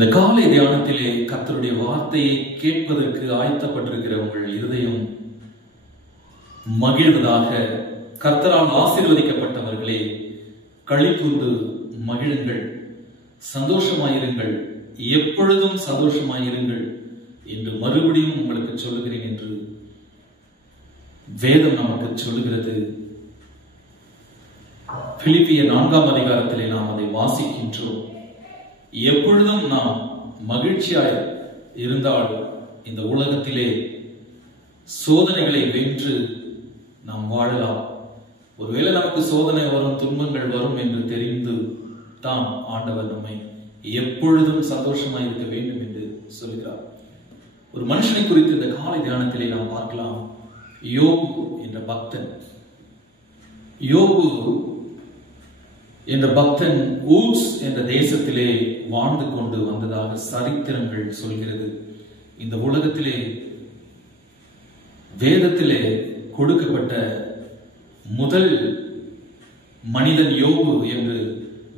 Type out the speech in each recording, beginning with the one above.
இந்த காலை தியானத்திலே கர்த்தருடைய வார்த்தையை கேட்பதற்கு ஆயத்தப்பட்டிருக்கிற உங்கள் இருதயம் மகிழ்வதாக. கர்த்தரால் ஆசீர்வதிக்கப்பட்டவர்களே, களிகூர்ந்து மகிழுங்கள், சந்தோஷமாயிருங்கள், எப்பொழுதும் சந்தோஷமாயிருங்கள் என்று மறுபடியும் உங்களுக்கு சொல்லுகிறேன் என்று வேதம் நமக்கு சொல்லுகிறது. பிலிப்பியர் 4ஆம் அதிகாரத்திலே நாம் அதை வாசிக்கின்றோம். எப்பொழுதும் நாம் மகிழ்ச்சியாய் இருந்தால் இந்த உலகத்திலே சோதனைகளை வென்று நாம் வாழலாம். ஒருவேளை நமக்கு சோதனை வரும், துன்பங்கள் வரும் என்று தெரிந்து தான் ஆண்டவர் நம்மை எப்பொழுதும் சந்தோஷமாய் இருக்க வேண்டும் என்று சொல்கிறார். ஒரு மனுஷனை குறித்து இந்த காலை தியானத்திலே நாம் பார்க்கலாம். யோபு என்ற பக்தன். யோபு என்ற பக்தன் ஊட்ஸ் என்ற தேசத்திலே வாழ்ந்து கொண்டு வந்ததாக சரித்திரங்கள் சொல்கிறது. இந்த உலகத்திலே வேதத்திலே கொடுக்கப்பட்ட முதல் மனிதன் யோபு என்று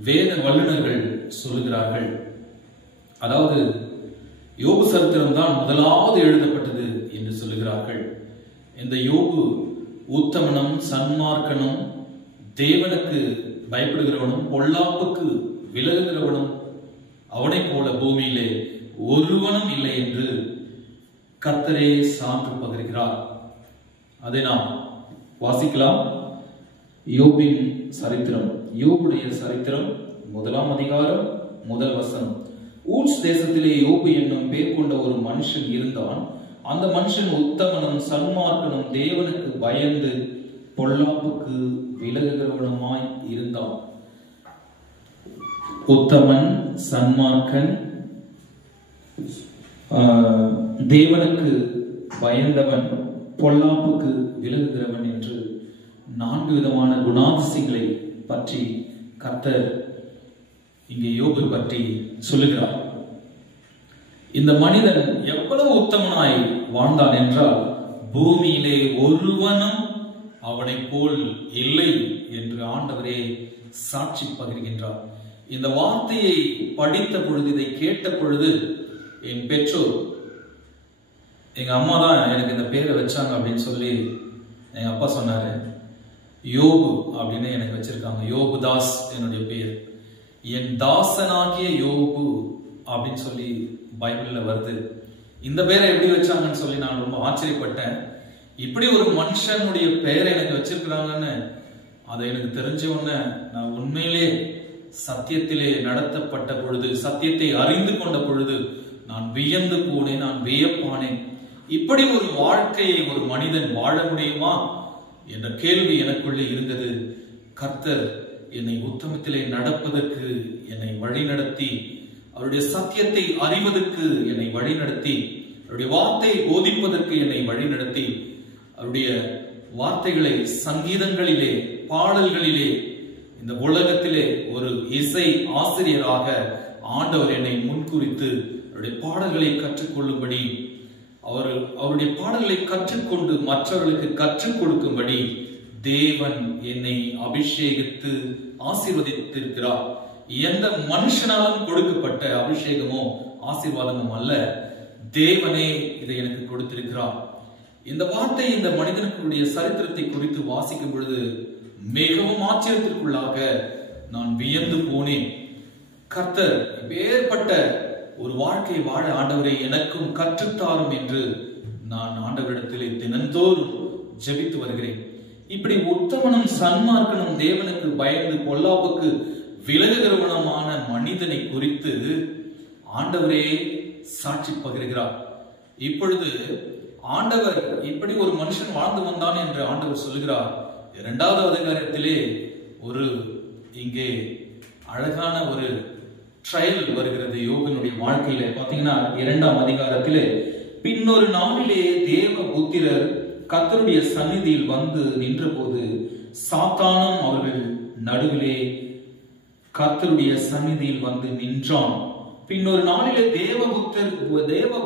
வேத வல்லுநர்கள் சொல்லுகிறார்கள். அதாவது யோபு சரித்திரம் தான் முதலாவது எழுதப்பட்டது என்று சொல்லுகிறார்கள். இந்த யோபு உத்தமனும் சன்மார்க்கனும், தேவனுக்கு பயப்படுகிறவனும், பொல்லாப்புக்கு விலகுகிறவனும் அவனை போல பூமியிலே ஒருவனும் இல்லை என்று கர்த்தரே சான்று பகர்கிறார். அதை நாம் வாசிக்கலாம். யோபின் சரித்திரம், யோபுடைய சரித்திரம் 1ஆம் அதிகாரம் 1 வசனம். ஊட்ஸ் தேசத்திலே யோபு என்னும் பேர் கொண்ட ஒரு மனுஷன் இருந்தான். அந்த மனுஷன் உத்தமனும் சன்மார்க்கனும், தேவனுக்கு பயந்து பொல்லாப்புக்கு விலகுகிறவனுமாய் இருந்தான். உத்தமன், சன்மார்க்கன், தேவனுக்கு பயந்தவன், பொல்லாப்புக்கு விலகுகிறவன் என்று 4 விதமான குணாதிசயங்களை பற்றி கர்த்தர் இங்கே யோபு பற்றி சொல்லுகிறார். இந்த மனிதன் எவ்வளவு உத்தமனாய் வாழ்ந்தான் என்றால், பூமியிலே ஒருவனும் அவனை போல் இல்லை என்று ஆண்டவரே சாட்சி பகிர்கின்றார். இந்த வார்த்தையை படித்த பொழுது, இதை கேட்ட பொழுது, என் பெற்றோர், எங்க அம்மா தான் எனக்கு இந்த பேரை வச்சாங்க அப்படின்னு சொல்லி எங்க அப்பா சொன்னாரு. யோபு அப்படின்னு எனக்கு வச்சிருக்காங்க. யோபு தாஸ் என்னுடைய பேர். என் தாசனாகிய யோபு அப்படின்னு சொல்லி பைபிள்ல வருது. இந்த பேரை எப்படி வச்சாங்கன்னு சொல்லி நான் ரொம்ப ஆச்சரியப்பட்டேன். இப்படி ஒரு மனுஷனுடைய பெயரை எனக்கு வச்சிருக்கிறாங்கன்னு அதை எனக்கு தெரிஞ்ச உடனே நான் உண்மையிலே சத்தியத்திலே நடத்தப்பட்ட பொழுது, சத்தியத்தை அறிந்து கொண்ட பொழுது நான் வியந்து போனேன், நான் வியப்பானேன். இப்படி ஒரு வாழ்க்கையை ஒரு மனிதன் வாழ முடியுமா என்ற கேள்வி எனக்குள்ளே இருந்தது. கர்த்தர் என்னை உத்தமத்திலே நடப்பதற்கு என்னை வழிநடத்தி, அவருடைய சத்தியத்தை அறிவதற்கு என்னை வழிநடத்தி, அவருடைய வார்த்தையை போதிப்பதற்கு என்னை வழிநடத்தி, அவருடைய வார்த்தைகளை சங்கீதங்களிலே, பாடல்களிலே, இந்த உலகத்திலே ஒரு இசை ஆசிரியராக ஆண்டவர் என்னை முன்குறித்து அவருடைய பாடல்களை கற்றுக்கொள்ளும்படி, அவருடைய பாடல்களை கற்றுக்கொண்டு மற்றவர்களுக்கு கற்றுக் கொடுக்கும்படி தேவன் என்னை அபிஷேகித்து ஆசீர்வதித்திருக்கிறார். எந்த மனுஷனாலும் கொடுக்கப்பட்ட அபிஷேகமோ ஆசீர்வாதமும் அல்ல, தேவனே இதை எனக்கு கொடுத்திருக்கிறார். இந்த வார்த்தை இந்த மனிதனுடைய சரித்திரத்தை குறித்து வாசிக்கும் பொழுது மிகவும் ஆச்சரியத்திற்குள்ளாக நான் வியந்து போனேன். கர்த்தர் வேறுபட்ட ஒரு வாழ்க்கை வாழ ஆண்டவரை எனக்கும் கற்றுத்தாரும் என்று நான் ஆண்டவரிடத்திலே தினந்தோறும் ஜெபித்து வருகிறேன். இப்படி உத்தமனும் சன்மார்க்கனும், தேவனுக்கு பயந்து பொல்லாப்புக்கு விலகுகிறவனுமான மனிதனை குறித்து ஆண்டவரே சாட்சி பகிர்கிறார். இப்பொழுது ஆண்டவர் இப்படி ஒரு மனுஷன் வாழ்ந்து வந்தான் என்று ஆண்டவர் சொல்லுகிறார். 2வது அதிகாரத்திலே ஒரு இங்கே அழகான ஒரு ட்ரையல் வருகிறது யோபினுடைய வாழ்க்கையில. பாத்தீங்கன்னா 2ஆம் அதிகாரத்திலே, பின்னொரு நாளிலே தேவ புத்திரர் கர்த்தருடைய சந்நிதியில் வந்து நின்ற போது, சாத்தானும் அவர்கள் நடுவிலே கர்த்தருடைய சந்நிதியில் வந்து நின்றான். பின்னொரு நாளிலே தேவ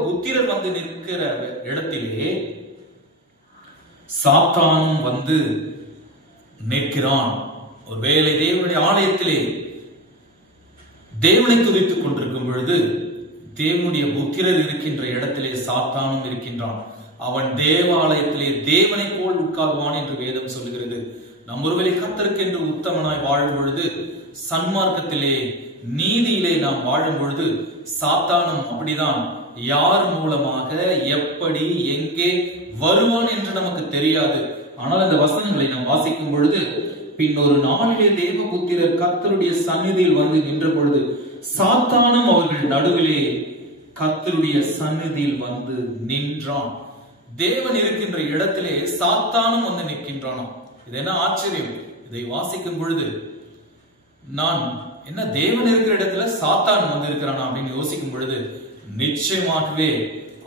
புத்திரர் வந்து நிற்கிற இடத்திலே சாத்தானும் வந்து நிற்கிறான். ஒருவேளை தேவனுடைய ஆலயத்திலே தேவனை துதித்துக் கொண்டிருக்கும் பொழுது தேவனுடைய புத்திரர் இருக்கின்ற இடத்திலே சாத்தானும் இருக்கின்றான். அவன் தேவாலயத்திலே தேவனை போல் உட்காருவான் என்று வேதம் சொல்கிறது. நம் ஒருவேளை கர்த்தருக்கு என்று உத்தமனாய் வாழும் பொழுது, சன்மார்க்கத்திலே நீதியிலே நாம் வாழும் பொழுது, சாத்தானும் அப்படிதான் யார் மூலமாக எப்படி எங்கே வருவான் என்று நமக்கு தெரியாது. ஆனால் இந்த வசனங்களை நாம் வாசிக்கும் பொழுது, பின் ஒரு நாளிலே தேவபுத்திரர் கர்த்தருடைய சந்நிதியில் வந்து நின்ற பொழுது சாத்தானும் அவர்கள் நடுவிலே கர்த்தருடைய சந்நிதியில் வந்து நின்றான். தேவன் இருக்கின்ற இடத்திலே சாத்தானும் வந்து நிற்கின்றானாம். இது என்ன ஆச்சரியம்! இதை வாசிக்கும் பொழுது நான் என்ன, தேவன் இருக்கிற இடத்துல சாத்தான் வந்து இருக்கிறான் அப்படின்னு யோசிக்கும் பொழுது, நிச்சயமாகவே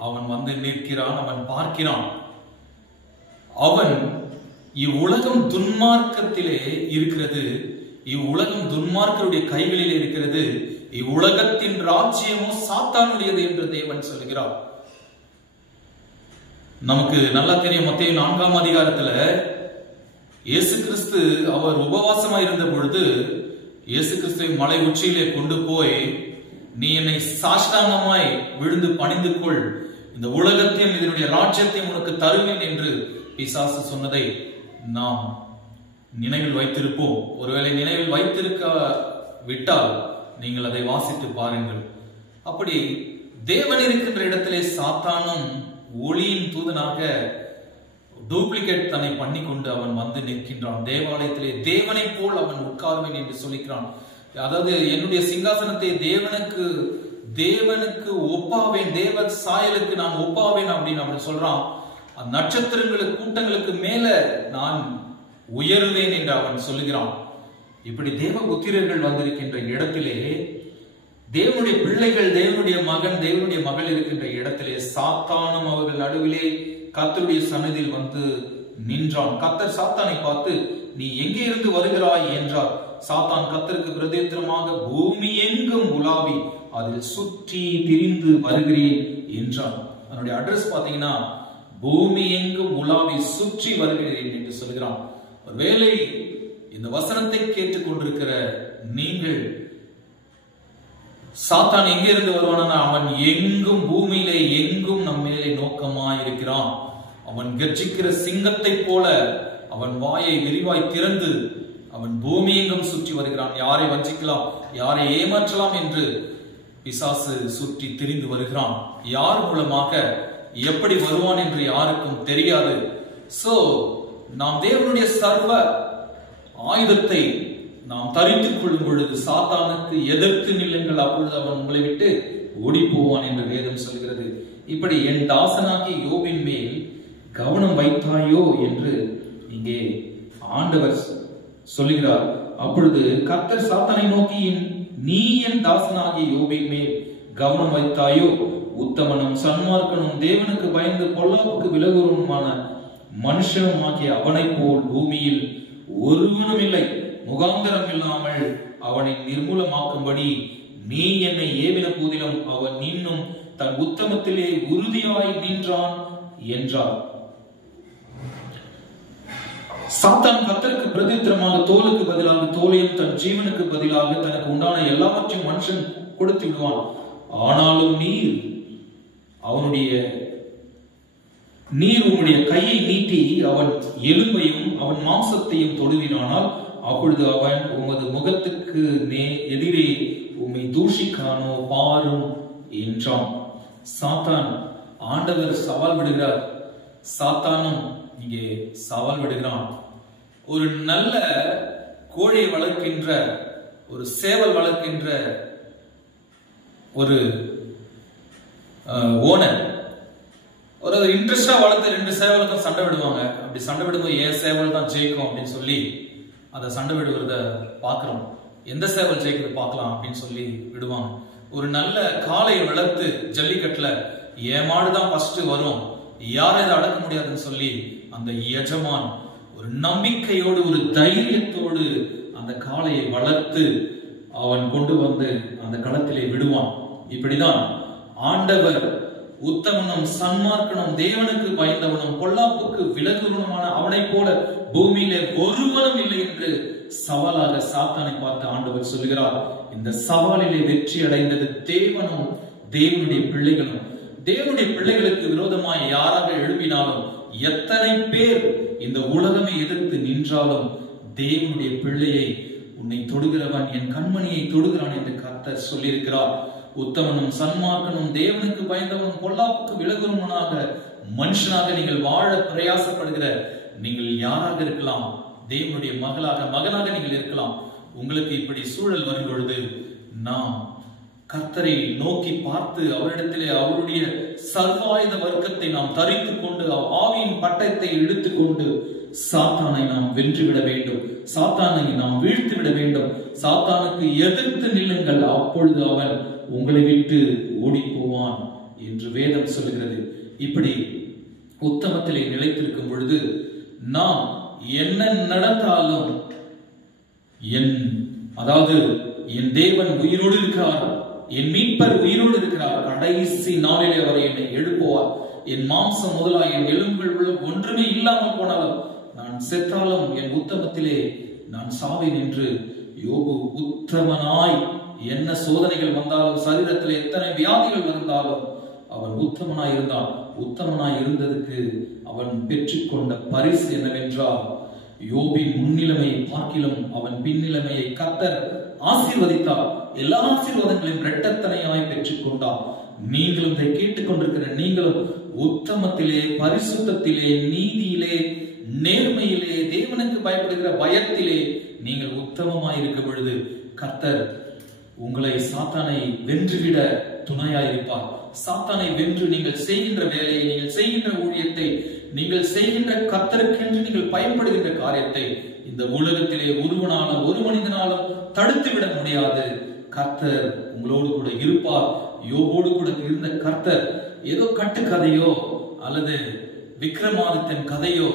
அவன் வந்து நிற்கிறான், அவன் பார்க்கிறான். அவன் இவ்வுலகம் துன்மார்க்கத்திலே இருக்கிறது, இவ்வுலகம் துன்மார்க்கருடைய கைகளில் இருக்கிறது, இவ்வுலகத்தின் ராஜ்யமோ சாத்தானுடையது என்று தேவன் சொல்கிறார். நமக்கு நல்லா தெரியும், மத்தேயு 4ஆம் அதிகாரத்துல இயேசு கிறிஸ்து அவர் உபவாசமாய் இருந்த பொழுது இயேசு கிறிஸ்துவை மலை உச்சியிலே கொண்டு போய், நீ என்னை சாஷ்டாங்கமாய் விழுந்து பணிந்து கொள், இந்த உலகத்தையும் இதனுடைய ராஜ்யத்தையும் உனக்கு தருவேன் என்று பிசாசு சொன்னதை நாம் நினைவில் வைத்திருப்போம். ஒருவேளை நினைவில் வைத்திருக்க விட்டால் நீங்கள் அதை வாசித்து பாருங்கள். அப்படி தேவன் இருக்கின்ற இடத்திலே சாத்தானும் ஒளியின் தூதனாக டூப்ளிகேட் தன்னை பண்ணி கொண்டு அவன் வந்து நிற்கின்றான். தேவாலயத்திலே தேவனை போல் அவன் உட்கார்வேன் என்று சொல்லிக்கிறான். அதாவது என்னுடைய சிங்காசனத்தை தேவனுக்கு ஒப்பாவேன், தேவ சாயலுக்கு நான் ஒப்பாவேன் அப்படின்னு அவன் சொல்றான். நட்சத்திரங்களுக்கு கூட்டங்களுக்கு மேல நான் உயருவேன் என்று அவன் சொல்லுகிறான். இப்படி தேவ புத்திரர்கள் வந்திருக்கின்ற இடத்திலே, தேவனுடைய பிள்ளைகள், தேவனுடைய மகன், தேவனுடைய மகள் இருக்கின்ற இடத்திலே சாத்தானும் அவர்கள் நடுவிலே கர்த்தருடைய சன்னதியில் வந்து நின்றான். கர்த்தர் சாத்தானை பார்த்து, நீ எங்கே இருந்து வருகிறாய் என்றார். சாத்தான் கர்த்தருக்கு பிரதித்திரமாக, பூமி எங்கும் உலாவி அதில் சுற்றி திரிந்து வருகிறேன் என்றான். அதனுடைய அட்ரஸ் பாத்தீங்கன்னா, பூமி எங்கும் உலாவி சுற்றி வருகிறேன் என்று சொல்கிறான். ஒருவேளை இந்த வசனத்தை கேட்டுக் கொண்டிருக்கிற நீங்கள், சாத்தான் எங்கே இருந்து வருவானா, அவன் எங்கும் பூமியிலே எங்கும் நம் மேலே நோக்கமாய் இருக்கிறான். அவன் கர்ஜிக்கிற சிங்கத்தை போல அவன் வாயை விரிவாய் திறந்து அவன் பூமி எங்கும் சுற்றி வருகிறான். யாரை வஞ்சிக்கலாம், யாரை ஏமாற்றலாம் என்று பிசாசு சுற்றி திரிந்து வருகிறான். யார் மூலமாக எப்படி வருவான் என்று யாருக்கும் தெரியாது. சோ நாம் தேவனுடைய சர்வ ஆயுதத்தை நாம் தரித்துக் கொள்ளும் பொழுது சாத்தானுக்கு எதிர்த்து நில்லுங்கள், அப்பொழுது அவன் உங்களை விட்டு ஓடி போவான் என்று வேதம் சொல்கிறது. இப்படி என் தாசனாகி யோபின் மேல் கவனம் வைத்தாயோ என்று இங்கே ஆண்டவர் சொல்லுகிறார். அப்பொழுது கர்த்தர் சாத்தானை நோக்கி, நீ என் தாசனாகி யோபின் மேல் கவனம் வைத்தாயோ, உத்தமனும் சன்மார்க்கனும் தேவனுக்கு பயந்து பொல்லாப்புக்கு விலகுவனுமான மனுஷனும் ஆகிய அவனை போல் பூமியில் ஒருவனும் இல்லை, முகாந்தரம் இல்லாமல் அவனை நிர்மூலமாக்கும்படி நீ என்னை ஏவின போதிலும் அவன் இன்னும் தன் உத்தமத்திலே உறுதியாய் நின்றான் என்றார். சாத்தான் கர்த்தருக்கு பிரதித்திரமாக தோலுக்கு பதிலாக தோலையும் தன் ஜீவனுக்கு பதிலாக தனக்கு உண்டான எல்லாவற்றையும் மனுஷன் கொடுத்து விடுவான். ஆனாலும் நீர் உன்னுடைய கையை நீட்டி அவன் எலும்பையும் அவன் மாம்சத்தையும் தொடுவினானால் அப்பொழுது அவன் உமது முகத்துக்கு எதிரே உம்மை தூஷிக்கானோ பாரும் என்றான். சாத்தான் ஆண்டவர் சவால் விடுகிறார், சாத்தானும் இங்கே சவால் விடுகிறான். ஒரு நல்ல கோழியை வளர்க்கின்ற, ஒரு சேவல் வளர்க்கின்ற ஒரு ஓனர் ஒரு இன்ட்ரெஸ்டா வளர்த்து 2 சேவலுக்கும் சண்டை விடுவாங்க. அப்படி சண்டை விடும்போது ஏன் சேவல் தான் ஜெயிக்கும் அப்படின்னு சொல்லி அதை சண்டை விடுவத பாக்குறோம். எந்த சேவல் ஜெயிக்கிறது பார்க்கலாம் அப்படின்னு சொல்லி விடுவாங்க. ஒரு நல்ல காளையை வளர்த்து ஜல்லிக்கட்டுல ஏமாடுதான் ஃபர்ஸ்ட் வரும், யாரும் இதை அடக்க முடியாதுன்னு சொல்லி அந்த எஜமான் ஒரு நம்பிக்கையோடு ஒரு தைரியத்தோடு அந்த காளையை வளர்த்து அவன் கொண்டு வந்து அந்த களத்திலே விடுவான். இப்படிதான் ஆண்டவர் உத்தமனும் சன்மார்க்கனும் தேவனுக்கு பயந்தவனும் பொல்லாப்புக்கு விலகுவனுமான அவனை போல பூமியிலே ஒருவனும் இல்லை என்று சவாலாக சாத்தானை பார்த்து ஆண்டவர் சொல்கிறார். இந்த சவாலிலே வெற்றி அடைந்தது தேவனும் தேவனுடைய பிள்ளைகளும் தேவனுடைய பிள்ளைகளுக்கு விரோதமாய் யாராக எழுப்பினாலும், எத்தனை பேர் இந்த உலகமே எதிர்த்து நின்றாலும், தேவனுடைய பிள்ளையை உன்னை தொடுகிறவன் என் கண்மணியை தொடுகிறான் என்று கர்த்தர் சொல்லியிருக்கிறார். உத்தமனும் சன்மார்க்கனும் தேவனுக்கு பயந்தவனும் பொல்லாப்புக்கு விலகுவனாக மனுஷனாக நீங்கள் வாழ பிரயாசப்படுகிற நீங்கள் யாராக இருக்கலாம், தேவனுடைய மகனாக நீங்கள் இருக்கலாம். உங்களுக்கு இப்படி சூழல் வரும் பொழுது நாம் கர்த்தரை நோக்கி பார்த்து அவரிடத்திலே அவருடைய சர்வாயுத வர்க்கத்தை நாம் தரித்துக் கொண்டு ஆவியின் பட்டயத்தை எடுத்துக்கொண்டு சாத்தானை நாம் வென்றுவிட வேண்டும், சாத்தானை நாம் வீழ்த்து விட வேண்டும். சாத்தானுக்கு எதிர்த்து நில்லுங்கள், அப்பொழுது அவன் உங்களை விட்டு ஓடி போவான் என்று வேதம் சொல்கிறது. இப்படி உத்தமத்திலே நிலைத்திருக்கும் பொழுது நாம் என்ன நடந்தாலும் என் தேவன் உயிரோடு இருக்கிறார், என் மீட்பர் உயிரோடு இருக்கிறார், கடைசி நாளிலே அவர் என்னை எழுப்புவார். என் மாம்சம் முதலாக என் எலும்புகள் ஒன்றுமே இல்லாமல் போனாலும், நான் செத்தாலும் என் உத்தமத்திலே நான் சாவேன் என்று யோபு உத்தமனாய், என்ன சோதனைகள் வந்தாலும், சரீரத்தில் எத்தனை வியாதிகள் வந்தாலும் அவன் உத்தமனாய் இருந்தான். உத்தமனாய் இருந்ததுக்கு அவன் பெற்றுக்கொண்ட பரிசு என்னவென்றால், யோபின் முன்னிலைமையை பார்க்கிலும் அவன் பின்னிலைமையை கர்த்தர் ஆசீர்வதித்தார். எல்லா ஆசீர்வாதங்களையும் இரட்டத்தனையாய் பெற்றுக்கொண்டார். நீங்களும் இதை கேட்டுக்கொண்டிருக்கிற நீங்களும் உத்தமத்திலே, பரிசுத்தத்திலே, நீதியிலே, நேர்மையிலே, தேவனுக்கு பயப்படுகிற பயத்திலே நீங்கள் உத்தமமாய் இருக்க பொழுது கர்த்தர் உங்களை சாத்தானை வென்றுவிட துணையாயிருப்பார். சாத்தானை வென்று நீங்கள் செய்கின்ற வேலையை, நீங்கள் செய்கின்ற ஊழியத்தை, நீங்கள் செய்கின்ற கர்த்தருக்கென்று நீங்கள் பயன்படுகின்ற காரியத்தை இந்த உலகத்திலே ஒருவனாலும் ஒரு மனிதனாலும் தடுத்து விட முடியாது. கர்த்தர் உங்களோடு கூட இருப்பார். யோபோடு கூட இருந்த கர்த்தர் ஏதோ கட்டுக்கதையோ அல்லது விக்ரமாதித்தன் கதையோ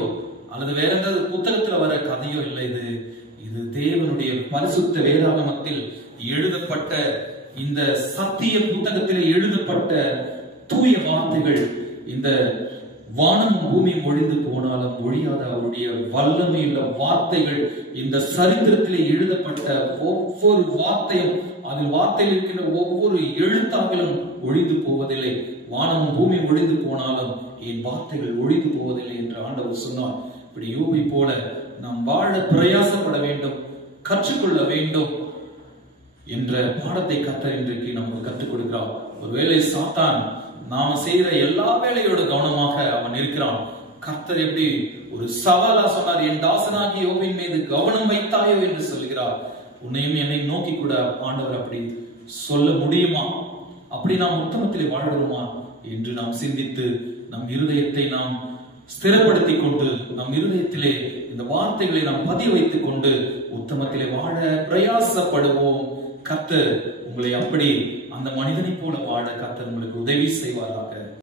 அல்லது வேற ஏதாவது புத்தகத்துல வர கதையோ இல்லை. இது தேவனுடைய பரிசுத்த வேதாகமத்தில் எழுதப்பட்ட, இந்த சத்திய புத்தகத்தில் எழுதப்பட்ட தூய வார்த்தைகள். இந்த வானமும் பூமியும் ஒழிந்து போனாலும் ஒழியாத அவருடைய வல்லமையுள்ள வார்த்தைகள், இந்த சரித்திரத்திலே எழுதப்பட்ட ஒவ்வொரு வார்த்தையும், அதில் வார்த்தையில் இருக்கின்ற ஒவ்வொரு எழுத்தாக்களும் ஒழிந்து போவதில்லை. வானமும் பூமியும் ஒழிந்து போனாலும் என் வார்த்தைகள் ஒழிந்து போவதில்லை என்று ஆண்டவர் சொன்னார். இப்படி யோபை போல நாம் வாழ பிரயாசப்பட வேண்டும், கற்றுக்கொள்ள வேண்டும் என்ற பாடத்தை கர்த்தர் இன்றைக்கு நமக்கு கற்றுக் கொடுக்கிறார். ஒருவேளை சாத்தான் நாம செய்யற எல்லா வேலையோட கவனமாக அவன் இருக்கிறான். கர்த்தர் எப்படி ஒரு சவாலா சொன்னார், என் தாசனாகி யோபின் மீது கவனம் வைத்தாயோ என்று சொல்லுகிறார். உன்னையும் என்னை நோக்கி கூட ஆண்டவர் அப்படி சொல்ல முடியுமா? அப்படி நாம் உத்தமத்திலே வாழ்கிறோமா என்று நாம் சிந்தித்து நம் இருதயத்தை நாம் ஸ்திரப்படுத்திக் கொண்டு, நம் இருதயத்திலே இந்த வார்த்தைகளை நாம் பதிய வைத்துக் கொண்டு உத்தமத்திலே வாழ பிரயாசப்படுவோம். கர்த்தர் உங்களை அப்படி அந்த மனிதனை போல வாழ கர்த்தர் உங்களுக்கு உதவி செய்வாராக.